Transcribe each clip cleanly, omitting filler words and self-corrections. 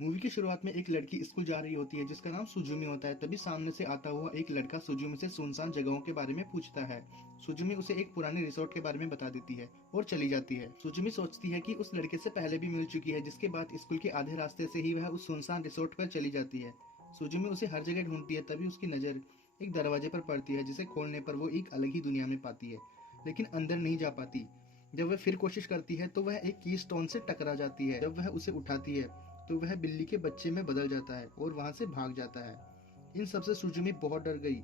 Movie की शुरुआत में एक लड़की स्कूल जा रही होती है जिसका नाम सुजुमी होता है। तभी सामने से आता हुआ एक लड़का सुजुमी से सुनसान जगहों के बारे में पूछता है। सुजुमी उसे एक पुराने रिसोर्ट के बारे में बता देती है और चली जाती है। सुजुमी सोचती है कि उस लड़के से पहले भी मिल चुकी है, जिसके बाद स्कूल के आधे रास्ते से ही वह उस सुनसान रिसोर्ट पर चली जाती है। सुजुमी उसे हर जगह ढूंढती है, तभी उसकी नजर एक दरवाजे पर पड़ती है जिसे खोलने पर वो एक अलग ही दुनिया में पाती है, लेकिन अंदर नहीं जा पाती। जब वह फिर कोशिश करती है तो वह एक की स्टोन से टकरा जाती है। जब वह उसे उठाती है तो वह बिल्ली के बच्चे में बदल जाता है और वहां से भाग जाता है। इन सबसे सुजुमी बहुत डर गई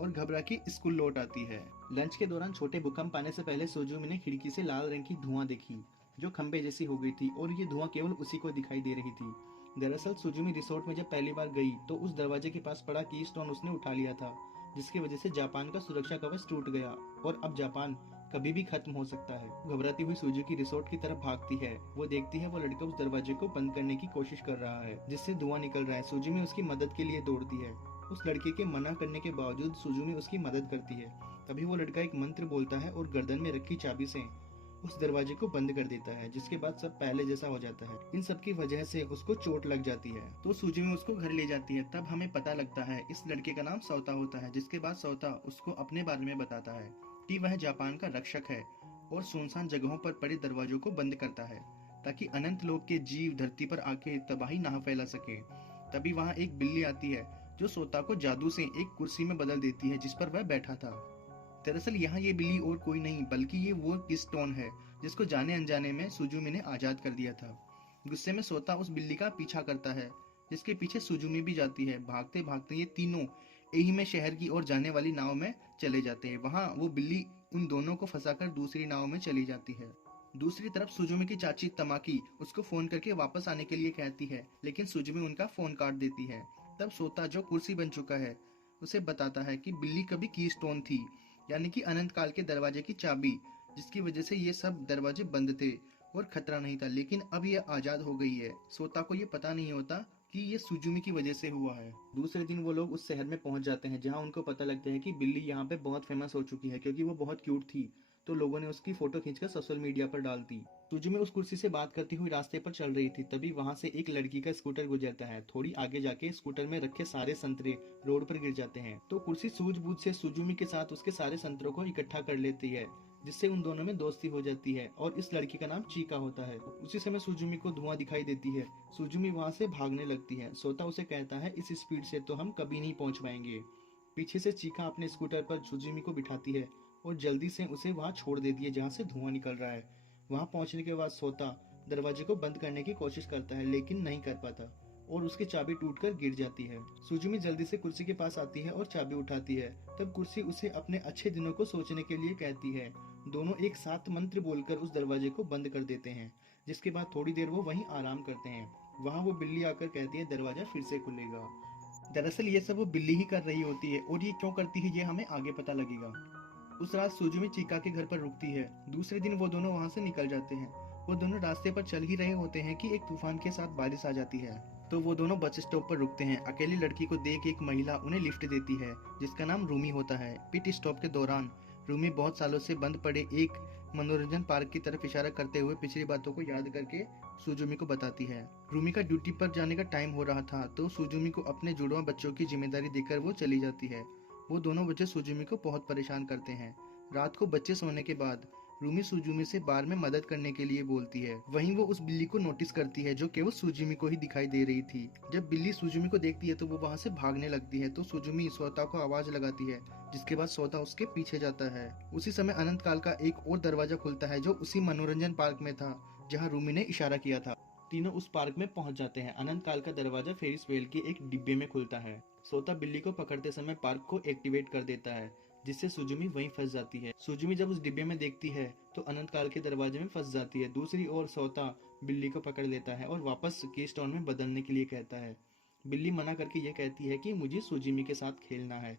और घबरा के स्कूल लौट आती है। लंच के दौरान छोटे भूकंप आने से पहले सुजुमी ने खिड़की से लाल रंग की धुआं देखी जो खंबे जैसी हो गई थी, और ये धुआं केवल उसी को दिखाई दे रही थी। दरअसल सुजुमी रिसोर्ट में जब पहली बार गई तो उस दरवाजे के पास पड़ा की स्टोन उसने उठा लिया था, जिसकी वजह से जापान का सुरक्षा कवच टूट गया और अब जापान कभी भी खत्म हो सकता है। घबराती हुई सुजुकी रिसोर्ट की तरफ भागती है। वो देखती है वो लड़का उस दरवाजे को बंद करने की कोशिश कर रहा है जिससे धुआं निकल रहा है। सुजुमी उसकी मदद के लिए दौड़ती है। उस लड़के के मना करने के बावजूद सुजुमी उसकी मदद करती है। तभी वो लड़का एक मंत्र बोलता है और गर्दन में रखी चाबी से उस दरवाजे को बंद कर देता है, जिसके बाद सब पहले जैसा हो जाता है। इन सब की वजह से उसको चोट लग जाती है तो सुजुमी उसको घर ले जाती है। तब हमें पता लगता है इस लड़के का नाम सौता होता है, जिसके बाद सौता उसको अपने बारे में बताता है कि वह जापान का रक्षक है और सुनसान जगहों पर पड़े दरवाजों को बंद करता है ताकि अनंत लोक के जीव धरती पर आके तबाही ना फैला सके। तभी वहां एक बिल्ली आती है जो सोता को जादू से एक कुर्सी में बदल देती है जिस पर वह बैठा था। दरअसल यहाँ ये बिल्ली और कोई नहीं बल्कि ये वो किस्टोन है जिसको जाने अनजाने में सुजुमी ने आजाद कर दिया था। गुस्से में सोता उस बिल्ली का पीछा करता है जिसके पीछे सुजुमी भी जाती है। भागते भागते ये तीनों एही में शहर की ओर जाने वाली नाव में चले जाते हैं। वहां वो बिल्ली उन दोनों को फंसाकर दूसरी नाव में चली जाती है। दूसरी तरफ सुजुमी की चाची तमाकी उसको फोन करके वापस आने के लिए कहती है, लेकिन सुजुमी उनका फोन काट देती है। तब सोता जो कुर्सी बन चुका है उसे बताता है कि बिल्ली कभी की स्टोन थी, यानी कि अनंत काल के दरवाजे की चाबी, जिसकी वजह से ये सब दरवाजे बंद थे और खतरा नहीं था, लेकिन अब ये आजाद हो गई है। सोता को ये पता नहीं होता कि ये सुजुमी की वजह से हुआ है। दूसरे दिन वो लोग उस शहर में पहुंच जाते हैं जहां उनको पता लगता है कि बिल्ली यहाँ पे बहुत फेमस हो चुकी है क्योंकि वो बहुत क्यूट थी, तो लोगों ने उसकी फोटो खींचकर सोशल मीडिया पर डाल दी। सुजुमी उस कुर्सी से बात करती हुई रास्ते पर चल रही थी, तभी वहां से एक लड़की का स्कूटर गुजरता है। थोड़ी आगे जाके स्कूटर में रखे सारे संतरे रोड पर गिर जाते हैं, तो कुर्सी सूझबूझ से सुजुमी के साथ उसके सारे संतरों को इकट्ठा कर लेती है, जिससे उन दोनों में दोस्ती हो जाती है और इस लड़की का नाम चीका होता है। उसी समय सुजुमी को धुआं दिखाई देती है। सुजुमी वहां से भागने लगती है। सोता उसे कहता है इस स्पीड से तो हम कभी नहीं पहुंच पाएंगे। पीछे से चीका अपने स्कूटर पर सुजुमी को बिठाती है और जल्दी से उसे वहां छोड़ देती है जहां से धुआं निकल रहा है। वहां पहुंचने के बाद सोता दरवाजे को बंद करने की कोशिश करता है लेकिन नहीं कर पाता और उसकी चाबी टूटकर गिर जाती है। सुजुमी जल्दी से कुर्सी के पास आती है और चाबी उठाती है। तब कुर्सी उसे अपने अच्छे दिनों को सोचने के लिए कहती है। दोनों एक साथ मंत्र बोलकर उस दरवाजे को बंद कर देते हैं, जिसके बाद थोड़ी देर वो वहीं आराम करते हैं। वहां वो बिल्ली आकर कहती है दरवाजा फिर से खुलेगा। दरअसल ये सब वो बिल्ली ही कर रही होती है और ये क्यों करती है ये हमें आगे पता लगेगा। उस रात सुजुमी चीका के घर पर रुकती है। दूसरे दिन वो दोनों वहां से निकल जाते हैं। वो दोनों रास्ते पर चल ही रहे होते हैं कि एक तूफान के साथ बारिश आ जाती है, तो वो दोनों बस स्टॉप पर रुकते हैं। अकेली लड़की को देख एक महिला उन्हें लिफ्ट देती है जिसका नाम रूमी होता है। पिट स्टॉप के दौरान रूमी बहुत सालों से बंद पड़े एक मनोरंजन पार्क की तरफ इशारा करते हुए पिछली बातों को याद करके सुजुमी को बताती है। रूमी का ड्यूटी पर जाने का टाइम हो रहा था, तो सुजुमी को अपने जुड़वा बच्चों की जिम्मेदारी देकर वो चली जाती है। वो दोनों बच्चे सुजुमी को बहुत परेशान करते हैं। रात को बच्चे सोने के बाद रूमी सुजुमी से बार में मदद करने के लिए बोलती है। वहीं वो उस बिल्ली को नोटिस करती है जो केवल सुजुमी को ही दिखाई दे रही थी। जब बिल्ली सुजुमी को देखती है तो वो वहां से भागने लगती है, तो सुजुमी सोता को आवाज लगाती है, जिसके बाद सोता उसके पीछे जाता है। उसी समय अनंत काल का एक और दरवाजा खुलता है जो उसी मनोरंजन पार्क में था जहाँ रूमी ने इशारा किया था। तीनों उस पार्क में पहुंच जाते हैं। अनंत काल का दरवाजा फेरिस व्हील के एक डिब्बे में खुलता है। सोता बिल्ली को पकड़ते समय पार्क को एक्टिवेट कर देता है, जिससे सुजुमी वहीं फंस जाती है। सुजुमी जब उस डिब्बे में देखती है तो अनंत काल के दरवाजे में फंस जाती है। दूसरी ओर सोता बिल्ली को पकड़ लेता है और वापस की स्टोन में बदलने के लिए कहता है। बिल्ली मना करके ये कहती है कि मुझे सुजुमी के साथ खेलना है।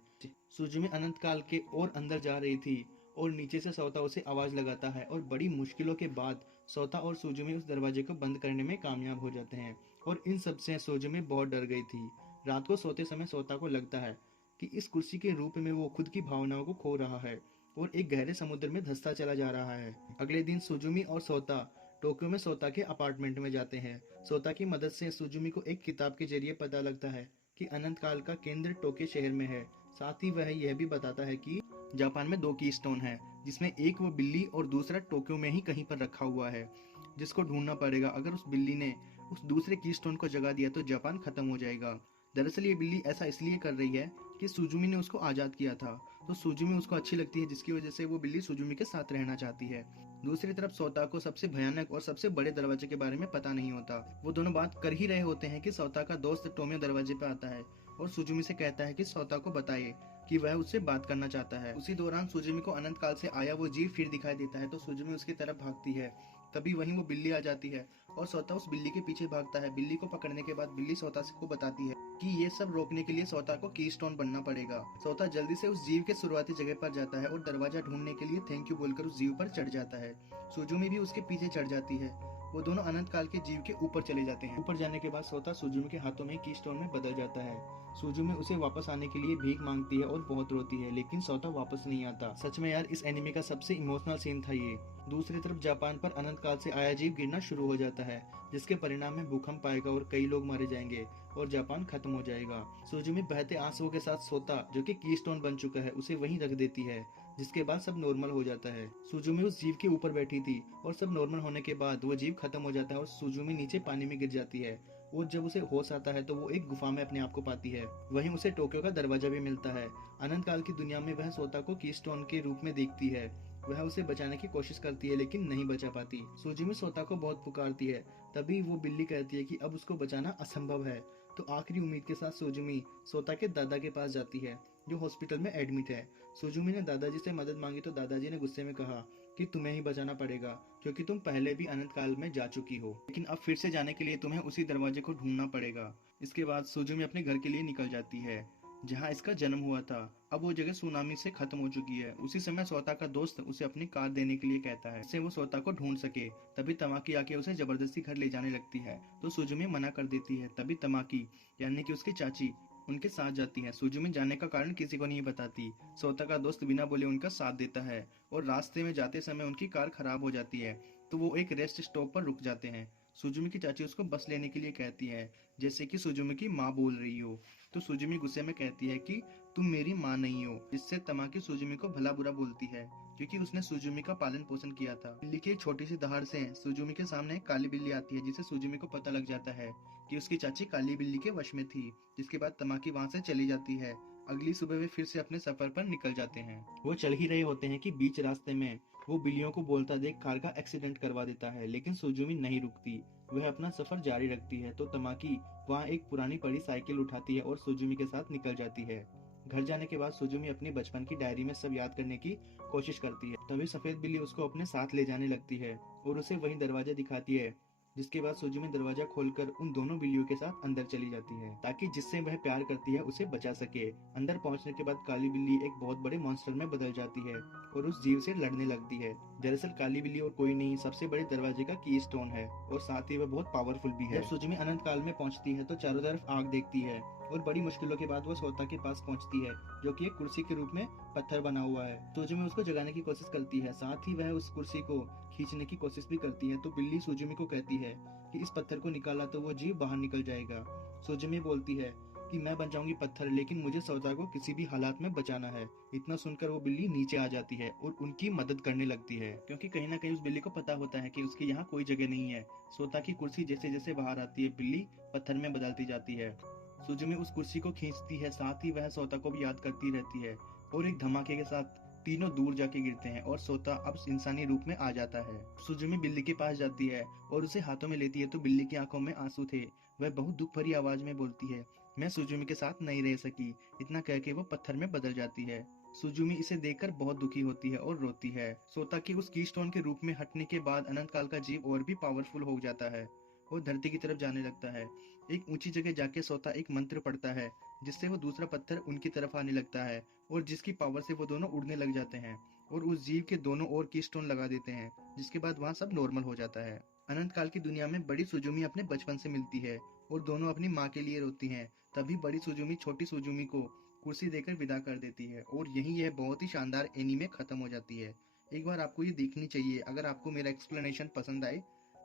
सुजुमी अनंत काल के और अंदर जा रही थी और नीचे से सोता उसे आवाज लगाता है और बड़ी मुश्किलों के बाद सोता और सुजुमी उस दरवाजे को बंद करने में कामयाब हो जाते हैं। और इन सब से सुजुमी बहुत डर गई थी। रात को सोते समय सोता को लगता है कि इस कुर्सी के रूप में वो खुद की भावनाओं को खो रहा है और एक गहरे समुद्र में धंसता चला जा रहा है। अगले दिन सुजुमी और सोता टोक्यो में सोता के अपार्टमेंट में जाते हैं। सोता की मदद से सुजुमी को एक किताब के जरिए पता लगता है कि अनंत काल का केंद्र टोक्यो शहर में है। साथ ही वह यह भी बताता है कि जापान में दो की स्टोन है, जिसमें एक वो बिल्ली और दूसरा टोक्यो में ही कहीं पर रखा हुआ है, जिसको ढूंढना पड़ेगा। अगर उस बिल्ली ने उस दूसरे की स्टोन को जगा दिया तो जापान खत्म हो जाएगा। दरअसल ये बिल्ली ऐसा इसलिए कर रही है कि सुजुमी ने उसको आजाद किया था, तो सुजुमी उसको अच्छी लगती है, जिसकी वजह से वो बिल्ली सुजुमी के साथ रहना चाहती है। दूसरी तरफ सोता को सबसे भयानक और सबसे बड़े दरवाजे के बारे में पता नहीं होता। वो दोनों बात कर ही रहे होते हैं कि सोता का दोस्त टोमियो दरवाजे पे आता है और सुजुमी से कहता है कि सोता को बताए कि वह उससे बात करना चाहता है। उसी दौरान सुजुमी को अनंत काल से आया वो जीव फिर दिखाई देता है, तो सुजुमी उसकी तरफ भागती है। तभी वहीं वो बिल्ली आ जाती है और सोता उस बिल्ली के पीछे भागता है। बिल्ली को पकड़ने के बाद बिल्ली सोता को बताती है कि ये सब रोकने के लिए सोता को कीस्टोन बनना पड़ेगा। सोता जल्दी से उस जीव के शुरुआती जगह पर जाता है और दरवाजा ढूंढने के लिए थैंक यू बोलकर उस जीव पर चढ़ जाता है। सुजुमी भी उसके पीछे चढ़ जाती है। वो दोनों अनंत काल के जीव के ऊपर चले जाते हैं। ऊपर जाने के बाद सोता सुजुमी के हाथों में कीस्टोन में बदल जाता है। सुजुमी उसे वापस आने के लिए भीख मांगती है और बहुत रोती है, लेकिन सोता वापस नहीं आता। सच में यार, इस एनिमे का सबसे इमोशनल सीन था ये। दूसरी तरफ जापान पर अनंत काल से आया जीव गिरना शुरू हो जाता है, जिसके परिणाम में भूकंप आएगा और कई लोग मारे जाएंगे और जापान खत्म हो जाएगा। सुजुमी बहते आंसुओं के साथ सोता, जो कि कीस्टोन बन चुका है, उसे वहीं रख देती है, जिसके बाद सब नॉर्मल हो जाता है। सुजुमी उस जीव के ऊपर बैठी थी और सब नॉर्मल होने के बाद वो जीव खत्म हो जाता है और सुजुमी नीचे पानी में गिर जाती है। और जब उसे होश आता है तो वो एक गुफा में अपने आप को पाती है। वहीं उसे टोक्यो का दरवाजा भी मिलता है। अनंत काल की दुनिया में वह सोता को कीस्टोन के रूप में देखती है। वह उसे बचाने की कोशिश करती है, लेकिन नहीं बचा पाती। सुजुमी सोता को बहुत पुकारती है। तभी वो बिल्ली कहती है कि अब उसको बचाना असंभव है। तो आखिरी उम्मीद के साथ सुजुमी सोता के दादा के पास जाती है, जो हॉस्पिटल में एडमिट है। सुजुमी ने दादाजी से मदद मांगी तो दादाजी ने गुस्से में कहा कि तुम्हें ही बचाना पड़ेगा, क्योंकि तुम पहले भी अनंत काल में जा चुकी हो, लेकिन अब फिर से जाने के लिए तुम्हें उसी दरवाजे को ढूंढना पड़ेगा। इसके बाद सुजुमी अपने घर के लिए निकल जाती है, जहाँ इसका जन्म हुआ था। अब वो जगह सुनामी से खत्म हो चुकी है। उसी समय सोता का दोस्त उसे अपनी कार देने के लिए कहता है, जिससे वो सोता को ढूंढ सके। तभी तमाकी आके उसे जबरदस्ती घर ले जाने लगती है, तो सुजुमी मना कर देती है। तभी तमाकी, यानी कि उसकी चाची, उनके साथ जाती है। सुजुमी जाने का कारण किसी को नहीं बताती। सोता का दोस्त बिना बोले उनका साथ देता है और रास्ते में जाते समय उनकी कार खराब हो जाती है, तो वो एक रेस्ट स्टॉप पर रुक जाते हैं। सुजुमी की चाची उसको बस लेने के लिए कहती है, जैसे कि सुजुमी की माँ बोल रही हो। तो सुजुमी गुस्से में कहती है कि तुम मेरी माँ नहीं हो, जिससे तमाकी सुजुमी को भला बुरा बोलती है, क्योंकि उसने सुजुमी का पालन पोषण किया था। बिल्ली की एक छोटी सी दहाड़ से सुजुमी के सामने एक काली बिल्ली आती है, जिसे सुजुमी को पता लग जाता है कि उसकी चाची काली बिल्ली के वश में थी। जिसके बाद तमाकी वहां से चली जाती है। अगली सुबह वे फिर से अपने सफर पर निकल जाते हैं। वो चल ही रहे होते हैं कि बीच रास्ते में वो बिल्लियों को बोलता देख कार का एक्सीडेंट करवा देता है, लेकिन सुजुमी नहीं रुकती। वह अपना सफर जारी रखती है। तो तमाकी वहाँ एक पुरानी पड़ी साइकिल उठाती है और सुजुमी के साथ निकल जाती है। घर जाने के बाद सुजुमी अपनी बचपन की डायरी में सब याद करने की कोशिश करती है। तभी सफेद बिल्ली उसको अपने साथ ले जाने लगती है और उसे वही दरवाजा दिखाती है, जिसके बाद सुजुमी दरवाजा खोलकर उन दोनों बिल्लियों के साथ अंदर चली जाती है, ताकि जिससे वह प्यार करती है उसे बचा सके। अंदर पहुंचने के बाद काली बिल्ली एक बहुत बड़े मॉन्स्टर में बदल जाती है और उस जीव से लड़ने लगती है। दरअसल काली बिल्ली और कोई नहीं, सबसे बड़े दरवाजे का की स्टोन है और साथ ही वह बहुत पावरफुल भी है। जब सुजुमी अनंत काल में पहुंचती है तो चारों तरफ आग देखती है और बड़ी मुश्किलों के बाद वो सोता के पास पहुंचती है, जो कि एक कुर्सी के रूप में पत्थर बना हुआ है। सुजुमी उसको जगाने की कोशिश करती है, साथ ही वह उस कुर्सी को खींचने की कोशिश भी करती है। तो बिल्ली सुजुमी को कहती है कि इस पत्थर को निकाला तो वो जीव बाहर निकल जाएगा। सुजुमी बोलती है कि मैं बन जाऊंगी पत्थर, लेकिन मुझे सोता को किसी भी हालात में बचाना है। इतना सुनकर वो बिल्ली नीचे आ जाती है और उनकी मदद करने लगती है, क्योंकि कहीं ना कहीं उस बिल्ली को पता होता है कि उसके यहाँ कोई जगह नहीं है। सोता की कुर्सी जैसे जैसे बाहर आती है, बिल्ली पत्थर में बदलती जाती है। सुजुमी उस कुर्सी को खींचती है, साथ ही वह सोता को भी याद करती रहती है और एक धमाके के साथ तीनों दूर जाके गिरते हैं और सोता अब इंसानी रूप में आ जाता है। सुजुमी बिल्ली के पास जाती है और उसे हाथों में लेती है तो बिल्ली की आंखों में आंसू थे। वह बहुत दुख भरी आवाज में बोलती है, मैं सुजुमी के साथ नहीं रह सकी। इतना कह के वो पत्थर में बदल जाती है। सुजुमी इसे देखकर बहुत दुखी होती है और रोती है। सोता की उस कीस्टोन के रूप में हटने के बाद अनंत काल का जीव और भी पावरफुल हो जाता है और धरती की तरफ जाने लगता है। एक ऊंची जगह जाके सोता एक मंत्र पढ़ता है, जिससे वो दूसरा पत्थर उनकी तरफ आने लगता है और जिसकी पावर से वो दोनों उड़ने लग जाते हैं और उस जीव के दोनों ओर की स्टोन लगा देते हैं, जिसके बाद वहाँ सब नॉर्मल हो जाता है। अनंत काल की दुनिया में बड़ी सुजुमी अपने बचपन से मिलती है और दोनों अपनी माँ के लिए रोती हैं। तभी बड़ी सुजुमी छोटी सुजुमी को कुर्सी देकर विदा कर देती है और यही यह बहुत ही शानदार एनीमे खत्म हो जाती है। एक बार आपको ये देखनी चाहिए। अगर आपको मेरा एक्सप्लेनेशन पसंद आए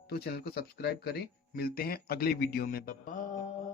तो चैनल को सब्सक्राइब करें। मिलते हैं अगले वीडियो में। बाय।